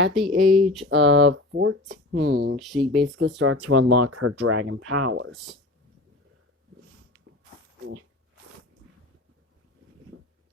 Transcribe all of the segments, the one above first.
At the age of 14, she basically started to unlock her dragon powers.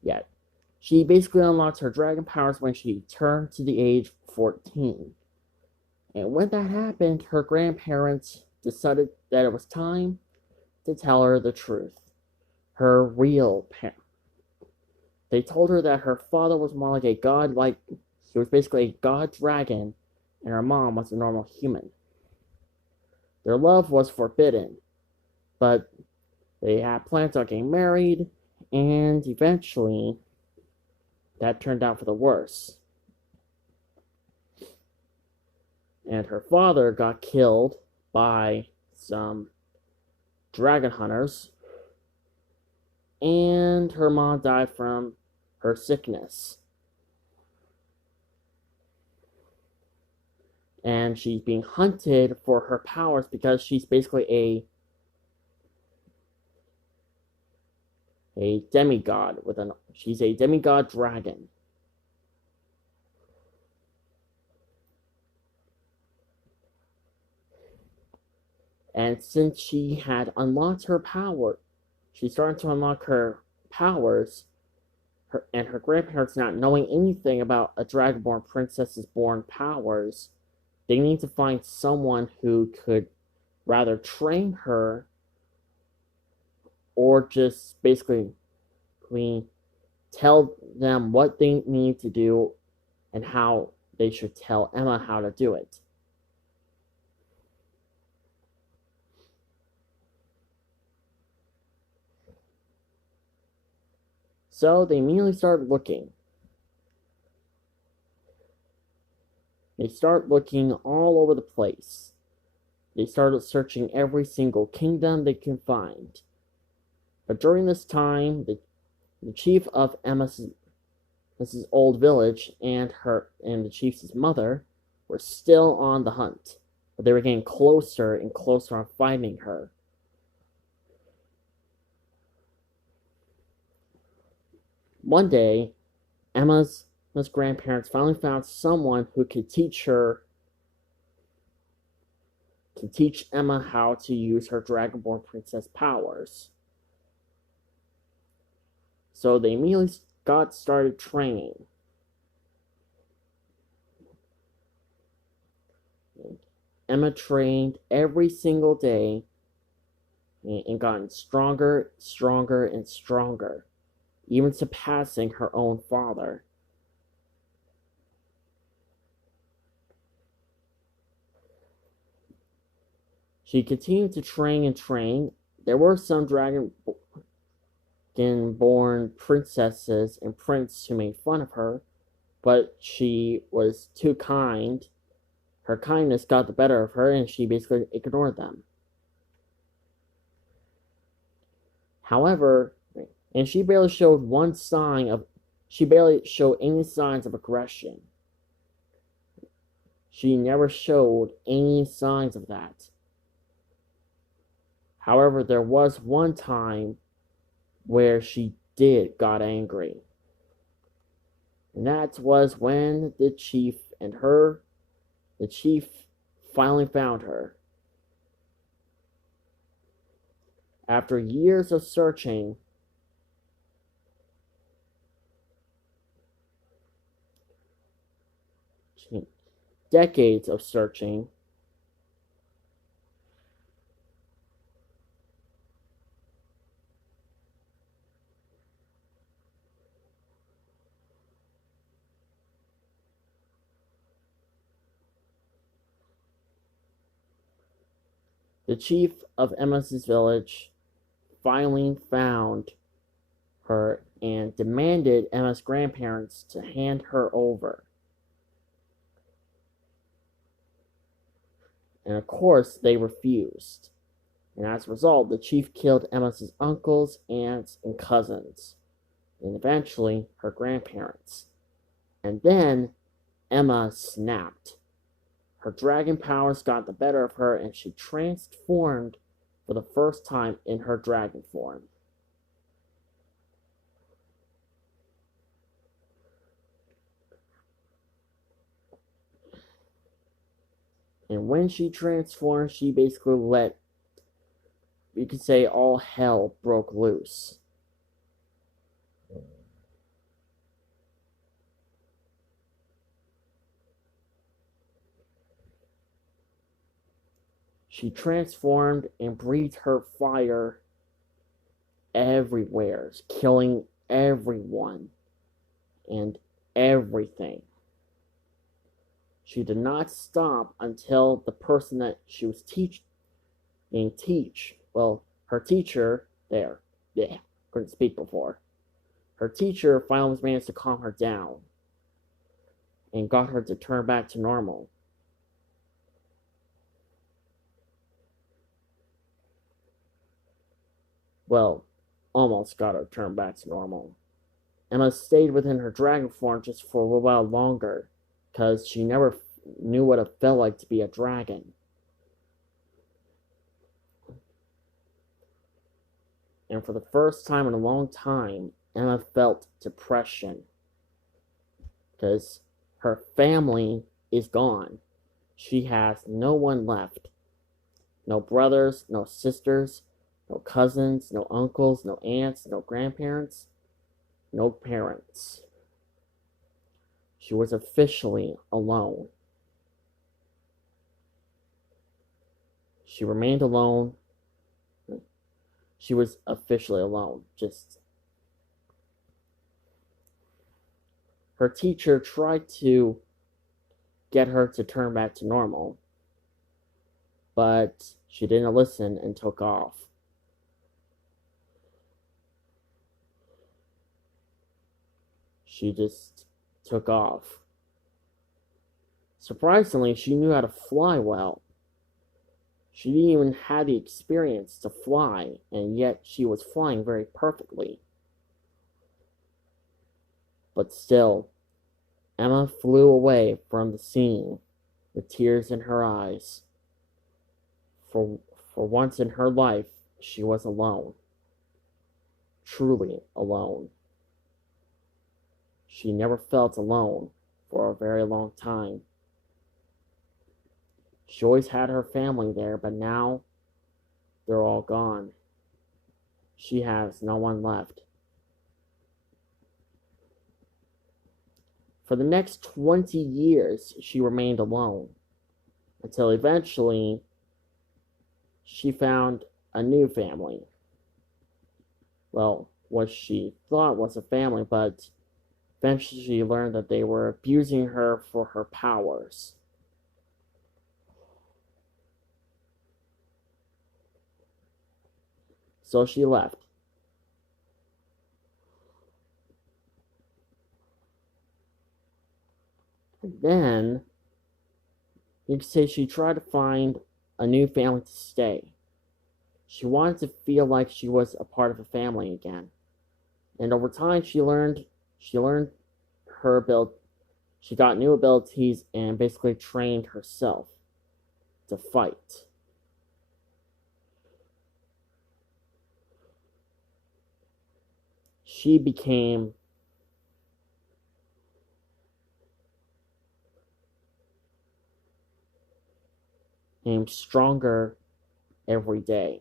Yeah, she basically unlocked her dragon powers when she turned to the age of 14. And when that happened, her grandparents decided that it was time to tell her the truth. Her real parents. They told her that her father was more like a god, like he was basically a god dragon, and her mom was a normal human. Their love was forbidden, but they had plans on getting married, and eventually that turned out for the worse. And her father got killed by some dragon hunters, and her mom died from her sickness. And she's being hunted for her powers because she's basically a demigod she's a demigod dragon. And since she had unlocked her power, she started to unlock her powers, and her grandparents not knowing anything about a dragonborn princess's born powers, they need to find someone who could rather train her or just basically tell them what they need to do and how they should tell Emma how to do it. So they immediately start looking. They start looking all over the place. They started searching every single kingdom they can find. But during this time, the chief of Emma's old village and the chief's mother were still on the hunt. But they were getting closer and closer on finding her. One day, Emma's grandparents finally found someone who could teach Emma how to use her dragonborn princess powers. So they immediately got started training. Emma trained every single day and gotten stronger, stronger, and stronger, even surpassing her own father. She continued to train and train. There were some dragonborn princesses and princes who made fun of her, but she was too kind. Her kindness got the better of her, and she basically ignored them. However, and she barely showed any signs of aggression. She never showed any signs of that. However, there was one time where she got angry. And that was when the chief finally found her. After years of searching, decades of searching, the chief of Emma's village finally found her and demanded Emma's grandparents to hand her over. And of course, they refused. And as a result, the chief killed Emma's uncles, aunts, and cousins, and eventually her grandparents. And then Emma snapped. Her dragon powers got the better of her, and she transformed for the first time in her dragon form. And when she transformed, she basically let, you could say, all hell broke loose. She transformed and breathed her fire everywhere, killing everyone and everything. She did not stop until the person that she was her teacher, couldn't speak before. Her teacher finally managed to calm her down and got her to turn back to normal. Well, almost got her turned back to normal. Emma stayed within her dragon form just for a little while longer, because she never knew what it felt like to be a dragon. And for the first time in a long time, Emma felt depression, because her family is gone. She has no one left. No brothers, no sisters, no cousins, no uncles, no aunts, no grandparents, no parents. She was officially alone. She remained alone. She was officially alone. Her teacher tried to get her to turn back to normal, but she didn't listen and took off. She just took off. Surprisingly, she knew how to fly well. She didn't even have the experience to fly, and yet she was flying very perfectly. But still, Emma flew away from the scene with tears in her eyes. For once in her life, she was alone. Truly alone. She never felt alone for a very long time. She always had her family there, but now they're all gone. She has no one left. For the next 20 years, she remained alone, until eventually she found a new family. Well, what she thought was a family, but eventually she learned that they were abusing her for her powers. So she left. And then, you could say she tried to find a new family to stay. She wanted to feel like she was a part of a family again. And over time, she learned her ability. She got new abilities and basically trained herself to fight. She became stronger every day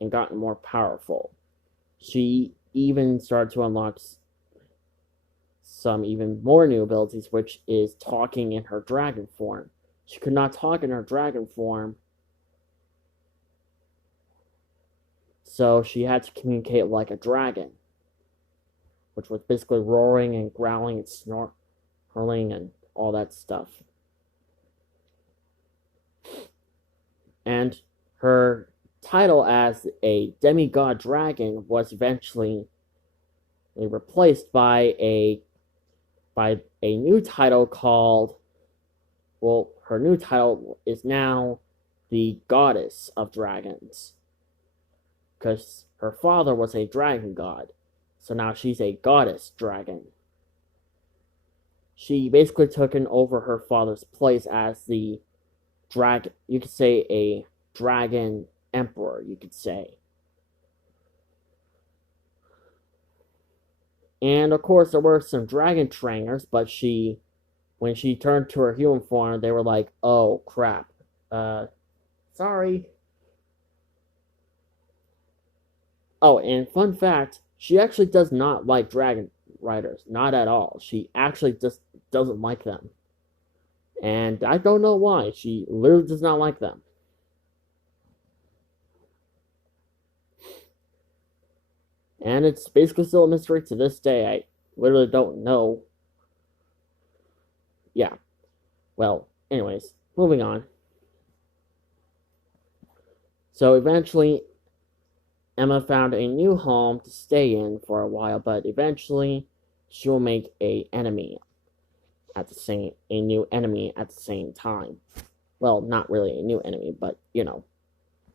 and gotten more powerful. She even started to unlock some even more new abilities, which is talking in her dragon form. She could not talk in her dragon form, so she had to communicate like a dragon, which was basically roaring and growling and snarling and all that stuff. And her title as a demigod dragon was eventually replaced by a new title called, well, her new title is now the Goddess of Dragons, because her father was a dragon god, so now she's a goddess dragon. She basically took over her father's place as the dragon, you could say a dragon emperor, you could say. And of course, there were some dragon trainers, but she when she turned to her human form, they were like, "Oh crap, sorry." Oh, and fun fact, she actually does not like dragon riders, not at all. She actually just doesn't like them, and I don't know why. She literally does not like them. And it's basically still a mystery to this day. I literally don't know. Yeah. Well, anyways, moving on. So eventually, Emma found a new home to stay in for a while, but eventually, she will make a new enemy at the same time. Well, not really a new enemy, but